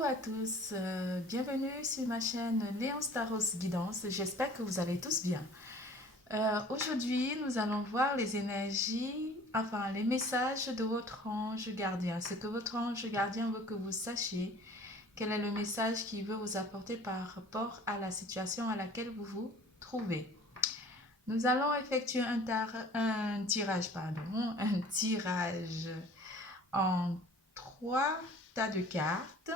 Coucou à tous, bienvenue sur ma chaîne Léon Staros Guidance, j'espère que vous allez tous bien. Aujourd'hui, nous allons voir les énergies, enfin les messages de votre ange gardien, ce que votre ange gardien veut que vous sachiez, quel est le message qu'il veut vous apporter par rapport à la situation à laquelle vous vous trouvez. Nous allons effectuer un tirage en 3 tas de cartes.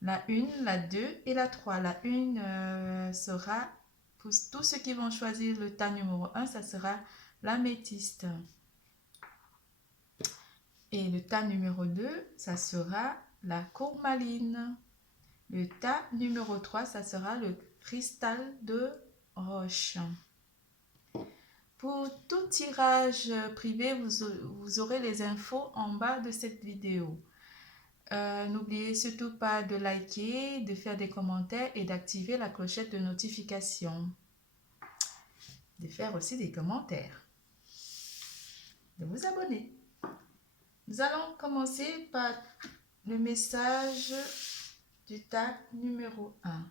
La 1, la 2 et la 3. La 1 sera, pour tous ceux qui vont choisir le tas numéro 1, ça sera l'améthyste. Et le tas numéro 2, ça sera la courmaline. Le tas numéro 3, ça sera le cristal de roche. Pour tout tirage privé, vous aurez les infos en bas de cette vidéo. N'oubliez surtout pas de liker, de faire des commentaires et d'activer la clochette de notification. De faire aussi des commentaires. De vous abonner. Nous allons commencer par le message du tas numéro 1.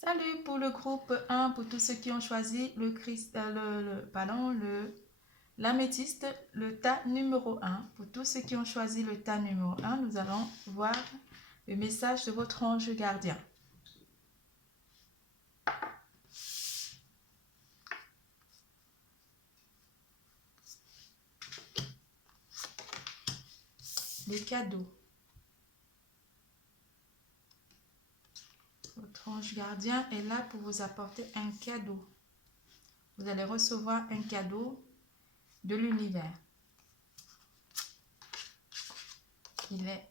Salut pour le groupe 1, pour tous ceux qui ont choisi l'améthyste, le tas numéro 1. Pour tous ceux qui ont choisi le tas numéro 1, nous allons voir le message de votre ange gardien. Les cadeaux. Votre ange gardien est là pour vous apporter un cadeau. Vous allez recevoir un cadeau de l'univers. Il est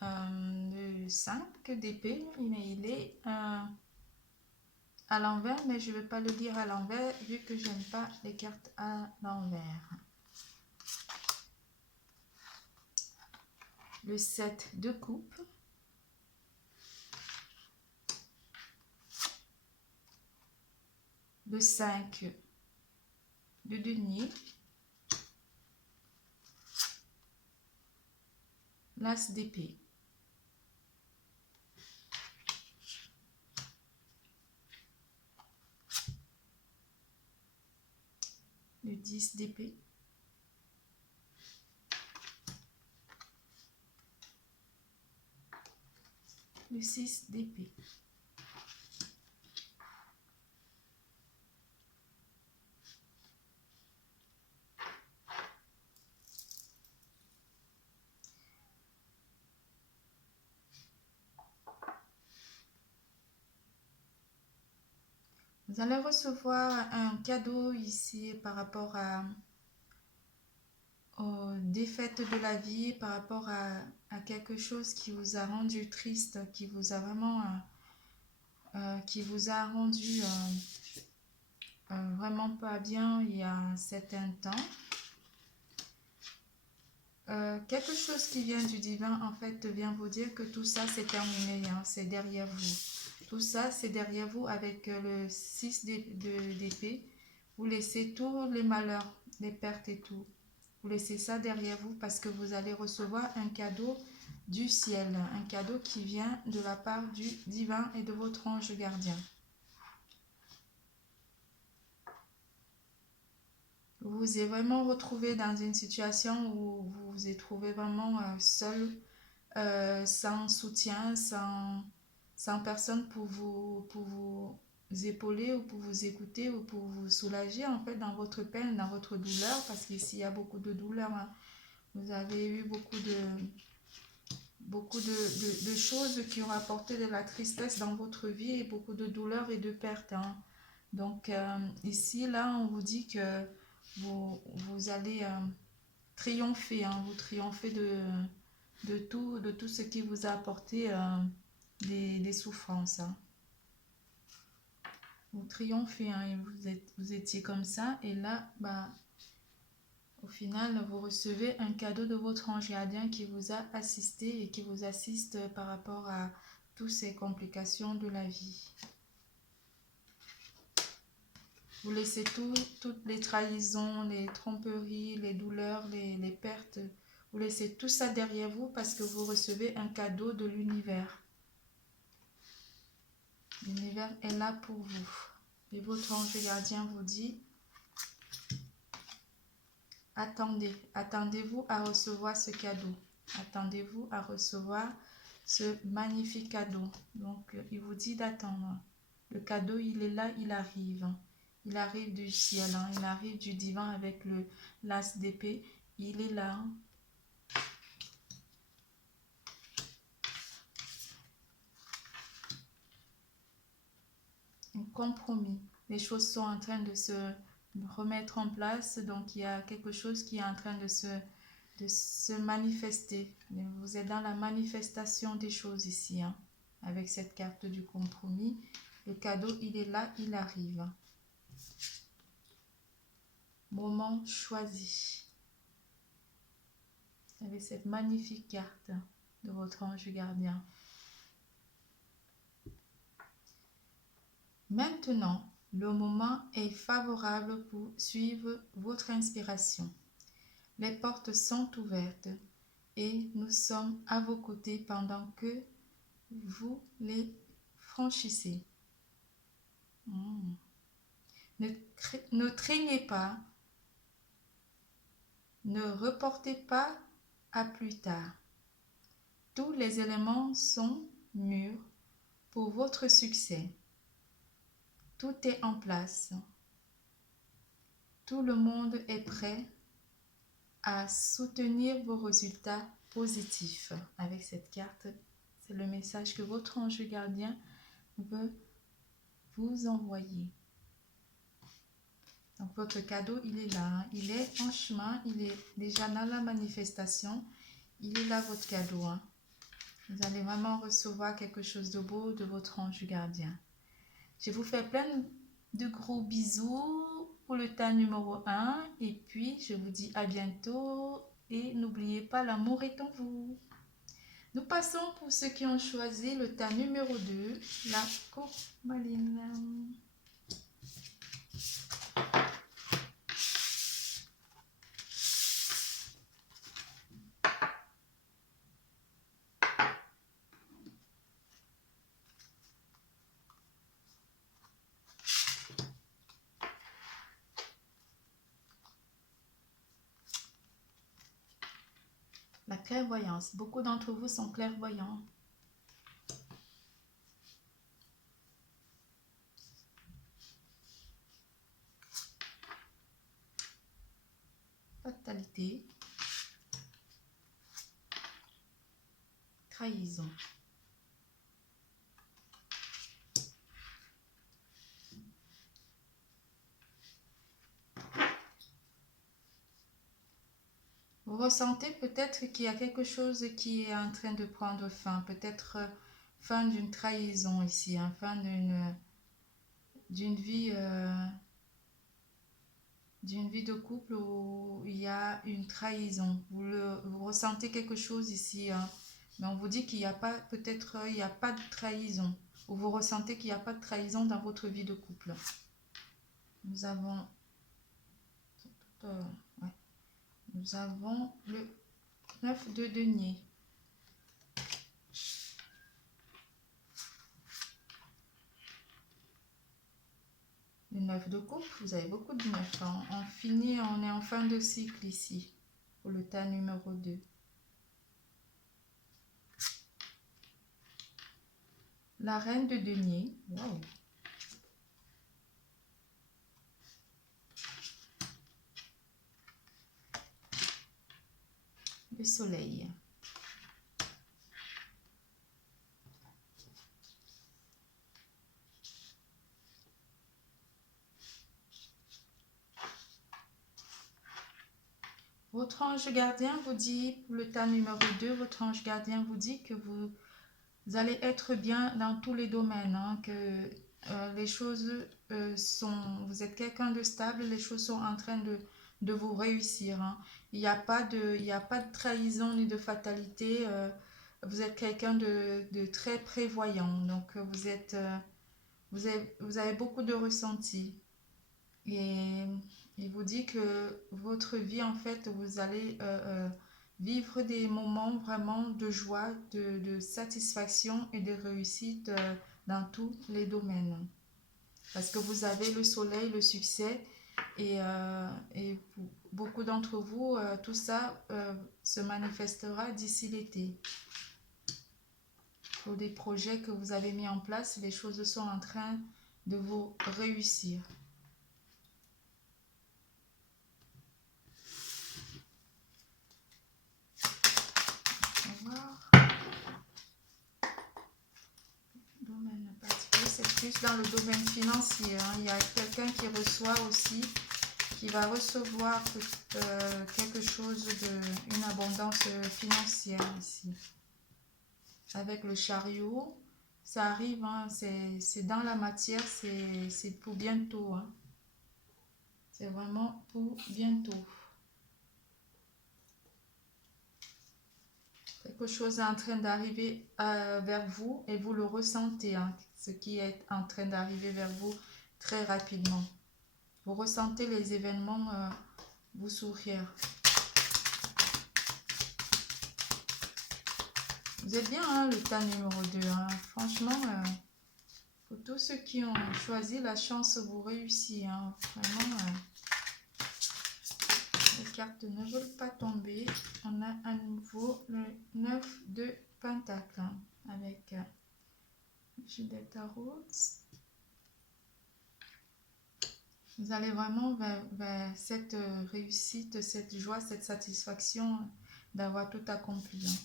le 5 d'épée, mais il est à l'envers, mais je ne vais pas le lire à l'envers vu que je n'aime pas les cartes à l'envers. Le 7 de coupe. Le 5 de denier. L'as d'épée. Le 10 d'épée. Le 6 d'épée. Vous allez recevoir un cadeau ici par rapport aux défaites de la vie, par rapport à quelque chose qui vous a rendu triste, qui vous a vraiment rendu vraiment pas bien il y a un certain temps. Quelque chose qui vient du divin en fait vient vous dire que tout ça c'est terminé, hein, c'est derrière vous. Tout ça c'est derrière vous avec le 6 d'épée. Vous laissez tous les malheurs, les pertes et tout. Vous laissez ça derrière vous parce que vous allez recevoir un cadeau du ciel, un cadeau qui vient de la part du divin et de votre ange gardien. Vous vous êtes vraiment retrouvé dans une situation où vous vous êtes trouvé vraiment seul, sans soutien, sans personne pour vous épauler ou pour vous écouter ou pour vous soulager en fait dans votre peine, dans votre douleur, parce qu'ici il y a beaucoup de douleur, hein. Vous avez eu beaucoup de choses qui ont apporté de la tristesse dans votre vie et beaucoup de douleur et de perte, hein. Donc ici, là, on vous dit que vous allez triompher, hein. Vous triomphez de tout ce qui vous a apporté des souffrances, hein. Vous triomphez, hein, et vous étiez comme ça et là, au final, vous recevez un cadeau de votre ange gardien qui vous a assisté et qui vous assiste par rapport à toutes ces complications de la vie. Vous laissez toutes les trahisons, les tromperies, les douleurs, les pertes. Vous laissez tout ça derrière vous parce que vous recevez un cadeau de l'univers. L'univers est là pour vous. Et votre ange gardien vous dit, attendez, attendez-vous à recevoir ce cadeau. Attendez-vous à recevoir ce magnifique cadeau. Donc, il vous dit d'attendre. Le cadeau, il est là, il arrive. Il arrive du ciel, hein. Il arrive du divin avec l'as d'épée. Il est là. Un compromis. Les choses sont en train de se remettre en place. Donc, il y a quelque chose qui est en train de se manifester. Vous êtes dans la manifestation des choses ici, hein, avec cette carte du compromis. Le cadeau, il est là, il arrive. Moment choisi. Avec cette magnifique carte de votre ange gardien. Maintenant, le moment est favorable pour suivre votre inspiration. Les portes sont ouvertes et nous sommes à vos côtés pendant que vous les franchissez. Ne craignez pas, ne reportez pas à plus tard. Tous les éléments sont mûrs pour votre succès. Tout est en place. Tout le monde est prêt à soutenir vos résultats positifs. Avec cette carte, c'est le message que votre ange gardien veut vous envoyer. Donc votre cadeau, il est là, hein. Il est en chemin, il est déjà dans la manifestation. Il est là votre cadeau, hein. Vous allez vraiment recevoir quelque chose de beau de votre ange gardien. Je vous fais plein de gros bisous pour le tas numéro 1 et puis je vous dis à bientôt et n'oubliez pas, l'amour est en vous. Nous passons pour ceux qui ont choisi le tas numéro 2, la courmaline. La clairvoyance. Beaucoup d'entre vous sont clairvoyants. Fatalité. Trahison. Vous ressentez peut-être qu'il y a quelque chose qui est en train de prendre fin. Peut-être fin d'une trahison ici, hein, fin d'une vie de couple où il y a une trahison. Vous ressentez quelque chose ici, hein, mais on vous dit qu'il n'y a pas, peut-être il n'y a pas de trahison. Ou vous ressentez qu'il n'y a pas de trahison dans votre vie de couple. Nous avons... ouais. Nous avons le 9 de denier. Le 9 de coupe, vous avez beaucoup de 9. Hein. On est en fin de cycle ici, pour le tas numéro 2. La reine de denier. Wow. Le soleil. Votre ange gardien vous dit, pour le tas numéro 2, votre ange gardien vous dit que vous allez être bien dans tous les domaines, hein, que les choses vous êtes quelqu'un de stable, les choses sont en train de vous réussir. Hein. Il n'y a pas de trahison ni de fatalité. Vous êtes quelqu'un de très prévoyant, donc vous avez beaucoup de ressenti. Et il vous dit que votre vie, en fait, vous allez vivre des moments vraiment de joie, de satisfaction et de réussite dans tous les domaines. Parce que vous avez le soleil, le succès, et beaucoup d'entre vous, tout ça se manifestera d'ici l'été. Pour des projets que vous avez mis en place, les choses sont en train de vous réussir. On va voir. Domaine particulier, c'est plus dans le domaine financier. Hein. Il y a quelqu'un qui reçoit aussi, qui va recevoir quelque chose une abondance financière ici. Avec le chariot, ça arrive, hein, c'est dans la matière, c'est pour bientôt. Hein. C'est vraiment pour bientôt. Quelque chose est en train d'arriver vers vous et vous le ressentez, hein, ce qui est en train d'arriver vers vous très rapidement. Vous ressentez les événements vous sourire. Vous êtes bien, hein, le tas numéro 2. Hein. Franchement, pour tous ceux qui ont choisi, la chance vous réussit. Hein. Vraiment, les cartes ne veulent pas tomber. On a à nouveau le 9 de Pentacle hein, avec le jeu de tarot. Vous allez vraiment vers cette réussite, cette joie, cette satisfaction d'avoir tout accompli. Hein.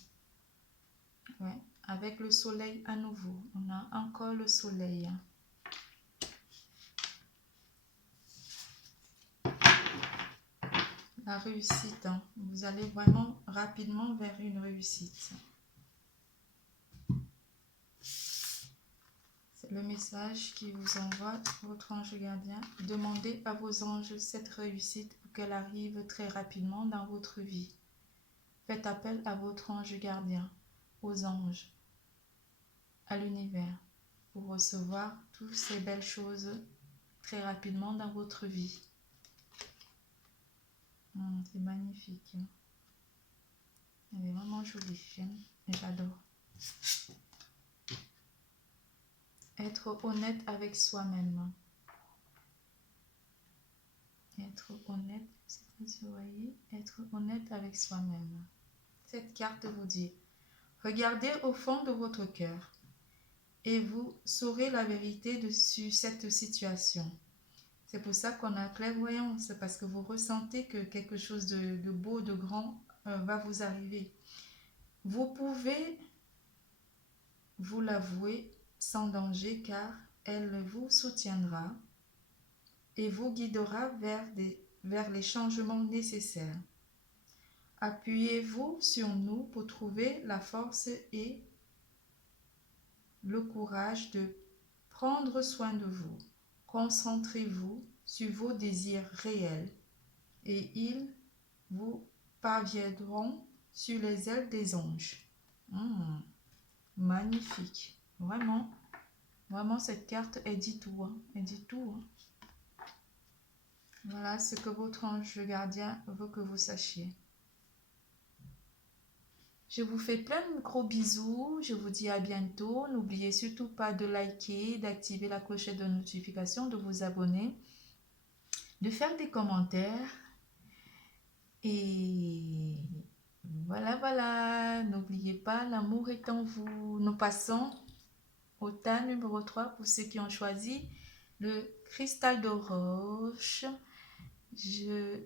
Ouais. Avec le soleil à nouveau. On a encore le soleil. Hein. La réussite. Hein. Vous allez vraiment rapidement vers une réussite. C'est le message qui vous envoie votre ange gardien. Demandez à vos anges cette réussite pour qu'elle arrive très rapidement dans votre vie. Faites appel à votre ange gardien, aux anges, à l'univers, pour recevoir toutes ces belles choses très rapidement dans votre vie. C'est magnifique. Hein. Elle est vraiment jolie, j'adore. Être honnête avec soi-même. Être honnête, vous voyez, être honnête avec soi-même. Cette carte vous dit, regardez au fond de votre cœur et vous saurez la vérité sur cette situation. C'est pour ça qu'on a clairvoyance, parce que vous ressentez que quelque chose de beau, de grand va vous arriver. Vous pouvez vous l'avouer sans danger car elle vous soutiendra et vous guidera vers les changements nécessaires. Appuyez-vous sur nous pour trouver la force et le courage de prendre soin de vous. Concentrez-vous sur vos désirs réels et ils vous parviendront sur les ailes des anges. Magnifique. Vraiment, vraiment cette carte, elle dit tout. Hein. Elle dit tout. Hein. Voilà ce que votre ange gardien veut que vous sachiez. Je vous fais plein de gros bisous. Je vous dis à bientôt. N'oubliez surtout pas de liker, d'activer la clochette de notification, de vous abonner, de faire des commentaires. Et voilà, voilà. N'oubliez pas, l'amour est en vous. Nous passons au tas numéro 3 pour ceux qui ont choisi le cristal de roche. Je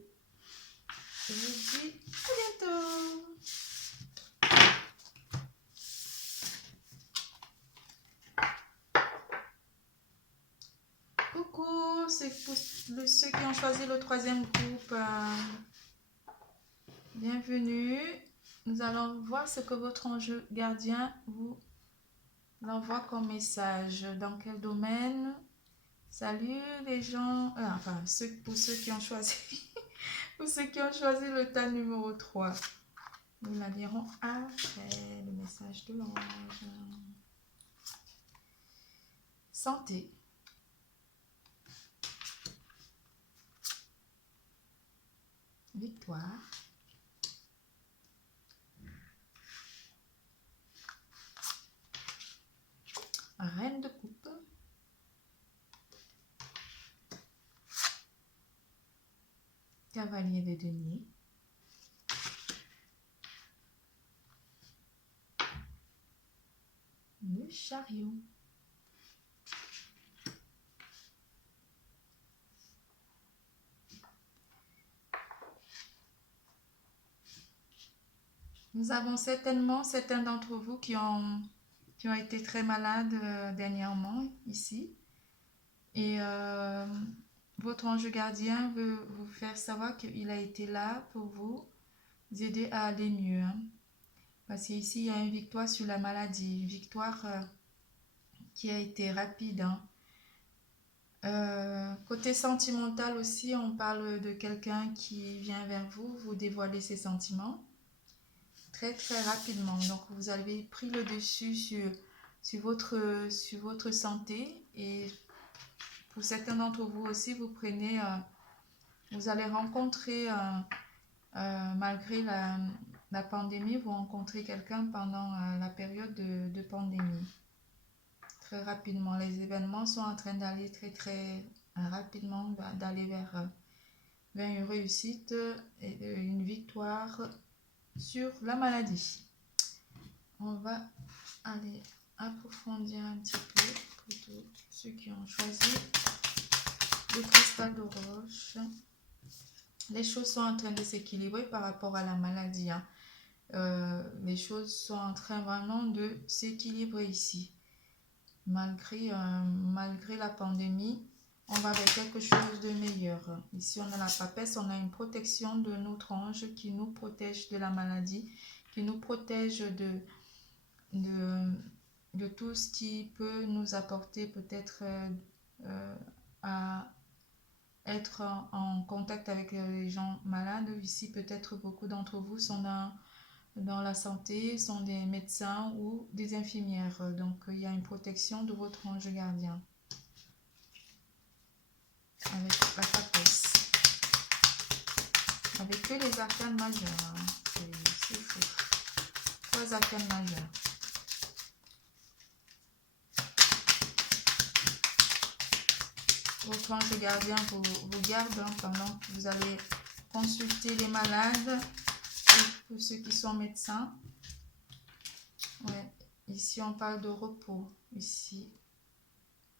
vous dis à bientôt. Coucou, c'est pour ceux qui ont choisi le troisième groupe. Bienvenue. Nous allons voir ce que votre ange gardien vous envoie comme message. Dans quel domaine? Salut les gens. Enfin, pour ceux qui ont choisi. Pour ceux qui ont choisi le tas numéro 3. Nous la lirons après le message de l'ange. Santé. victoire. Reine de coupe. Cavalier de denier. Le chariot. Nous avons certainement certains d'entre vous qui ont été très malades dernièrement ici. Et votre ange gardien veut vous faire savoir qu'il a été là pour vous aider à aller mieux. Hein. Parce qu'ici, il y a une victoire sur la maladie, une victoire qui a été rapide. Hein. Côté sentimental aussi, on parle de quelqu'un qui vient vers vous, vous dévoiler ses sentiments très très rapidement. Donc vous avez pris le dessus sur votre santé, et pour certains d'entre vous aussi, vous allez rencontrer, malgré la pandémie, vous rencontrez quelqu'un pendant la période de pandémie. Très rapidement, les événements sont en train d'aller très très rapidement, d'aller vers une réussite et une victoire sur la maladie. On va aller approfondir un petit peu pour tous ceux qui ont choisi le cristal de roche. Les choses sont en train de s'équilibrer par rapport à la maladie. Hein. Les choses sont en train vraiment de s'équilibrer ici. Malgré la pandémie, on va vers quelque chose de meilleur. Ici, on a la papesse, on a une protection de notre ange qui nous protège de la maladie, qui nous protège de tout ce qui peut nous apporter peut-être à être en contact avec les gens malades. Ici, peut-être beaucoup d'entre vous sont dans la santé, sont des médecins ou des infirmières. Donc, il y a une protection de votre ange gardien. Avec la papesse. Avec que les arcanes majeures. Hein. C'est fou. 3 arcanes majeures. Votre ange gardien vous garde pendant que vous allez consulter les malades et pour ceux qui sont médecins. Ouais. Ici, on parle de repos. Ici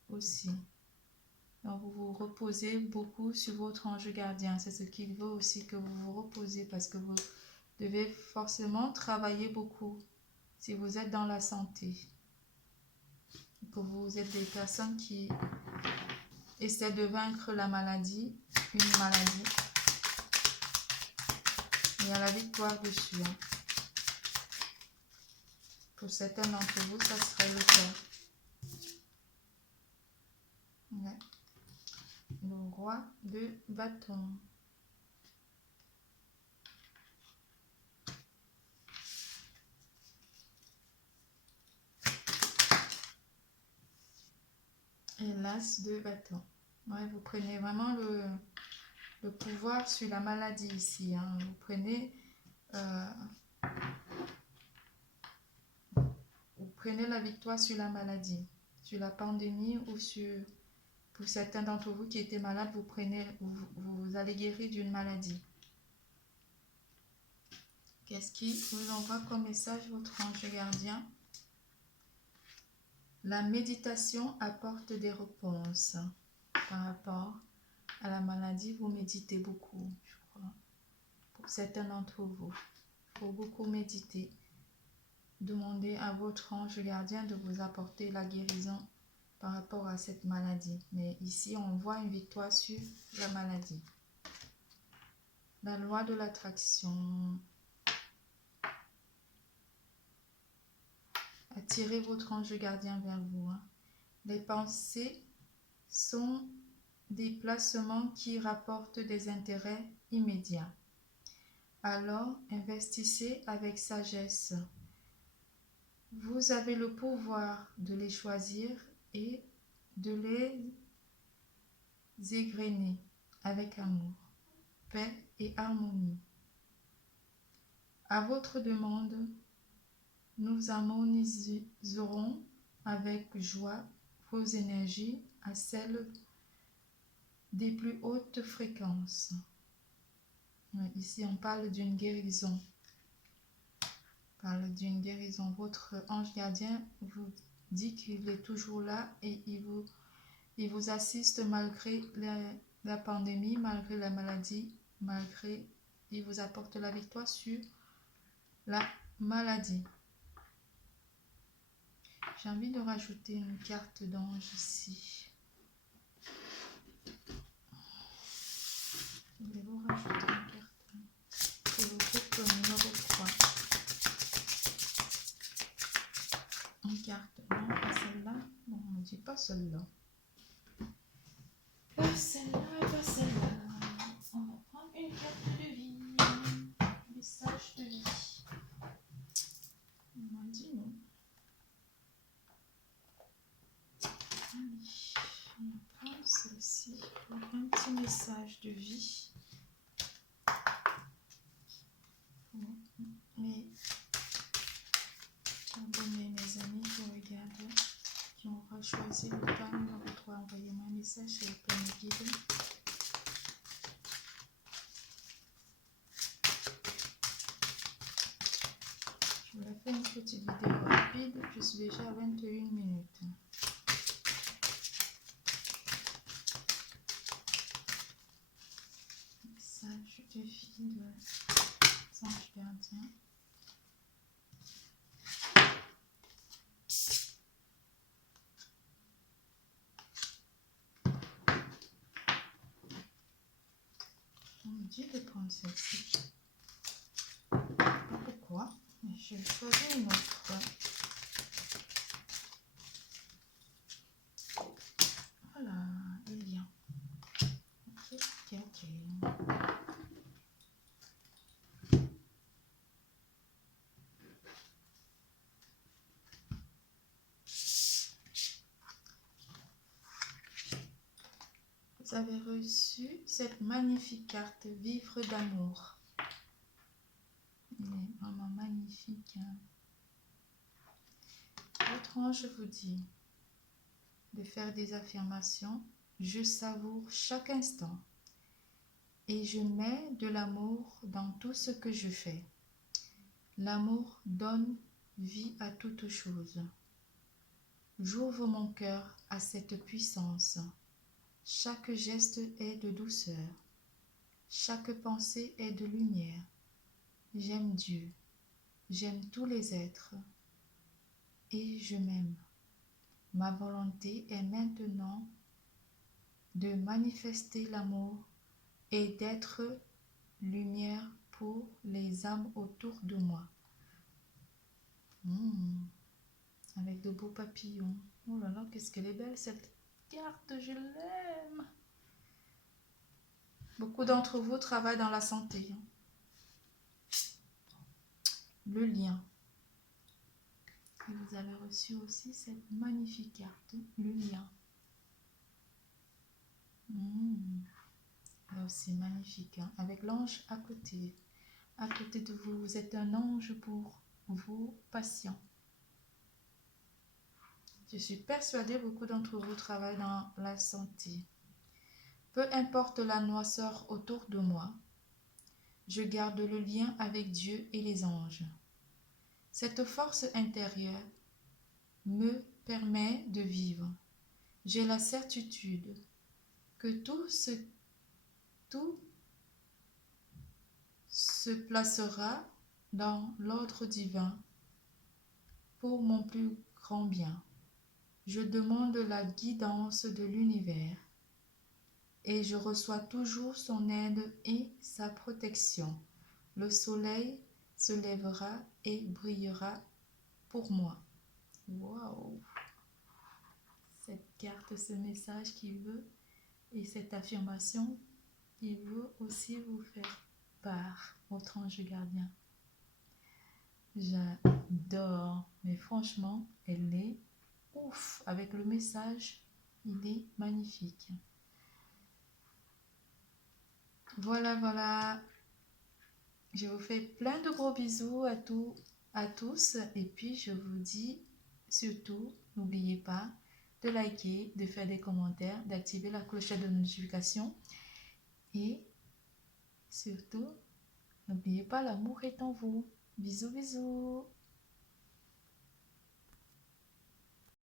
aussi. Donc, vous vous reposez beaucoup sur votre ange gardien. C'est ce qu'il veut aussi, que vous vous reposez, parce que vous devez forcément travailler beaucoup si vous êtes dans la santé. Que vous êtes des personnes qui essaient de vaincre la maladie, une maladie. Il y a la victoire dessus. Hein. Pour certains d'entre vous, ça serait le cas. Ouais. Le roi de bâton. Et l'as de bâton. Ouais, vous prenez vraiment le pouvoir sur la maladie ici. Hein. Vous prenez la victoire sur la maladie, sur la pandémie, ou pour certains d'entre vous qui étaient malades, vous allez guérir d'une maladie. Qu'est-ce qui vous envoie comme message, votre ange gardien? La méditation apporte des réponses par rapport à la maladie. Vous méditez beaucoup, je crois. Pour certains d'entre vous, il faut beaucoup méditer. Demandez à votre ange gardien de vous apporter la guérison par rapport à cette maladie. Mais ici, on voit une victoire sur la maladie. La loi de l'attraction. Attirez votre ange gardien vers vous. Hein. Les pensées sont des placements qui rapportent des intérêts immédiats. Alors, investissez avec sagesse. Vous avez le pouvoir de les choisir et de les égrener avec amour. paix et harmonie. À votre demande, nous harmoniserons avec joie vos énergies à celles des plus hautes fréquences. Ici, on parle d'une guérison. Votre ange gardien vous dit qu'il est toujours là et il vous assiste malgré la pandémie, malgré la maladie, il vous apporte la victoire sur la maladie. J'ai envie de rajouter une carte d'ange ici. Je vais vous rajouter une carte pour le groupe numéro 3. Une carte, non, pas celle-là. Bon, on ne dit pas celle-là. Pas celle-là, pas celle-là. On va prendre une carte de vie. Message de vie. On m'a dit non. Allez, on va prendre celle-ci pour un petit message de vie. Mais abonnez mes amis qui regardent, qui aura choisi le temps numéro 3. Envoyez-moi un message sur le plan de guide. Je vous ai fait une petite vidéo rapide. Je suis déjà à 21 minutes. Message de vie de l'ange gardien. On me dit de prendre celle-ci. Pourquoi? Je vais choisir une autre. Voilà, le lien. Ok. Vous avez reçu cette magnifique carte Vivre d'amour. Elle est vraiment magnifique. Votre ange vous dit de faire des affirmations. Je savoure chaque instant et je mets de l'amour dans tout ce que je fais. L'amour donne vie à toute chose. J'ouvre mon cœur à cette puissance. Chaque geste est de douceur. Chaque pensée est de lumière. J'aime Dieu. J'aime tous les êtres. Et je m'aime. Ma volonté est maintenant de manifester l'amour et d'être lumière pour les âmes autour de moi. Avec de beaux papillons. Oh là là, qu'est-ce qu'elle est belle cette carte, je l'aime. Beaucoup d'entre vous travaillent dans la santé. Le lien. Et vous avez reçu aussi cette magnifique carte, le lien. Alors c'est magnifique, hein? Avec l'ange à côté. À côté de vous, vous êtes un ange pour vos patients. Je suis persuadée que beaucoup d'entre vous travaillent dans la santé. Peu importe la noirceur autour de moi, je garde le lien avec Dieu et les anges. Cette force intérieure me permet de vivre. J'ai la certitude que tout se placera dans l'ordre divin pour mon plus grand bien. Je demande la guidance de l'univers et je reçois toujours son aide et sa protection. Le soleil se lèvera et brillera pour moi. Waouh! Cette carte, ce message qui veut et cette affirmation qui veut aussi vous faire part, votre ange gardien. J'adore, mais franchement, elle est ouf. Avec le message, il est magnifique. Voilà, voilà. Je vous fais plein de gros bisous à tous. Et puis, je vous dis surtout, n'oubliez pas de liker, de faire des commentaires, d'activer la clochette de notification. Et surtout, n'oubliez pas, l'amour est en vous. Bisous, bisous.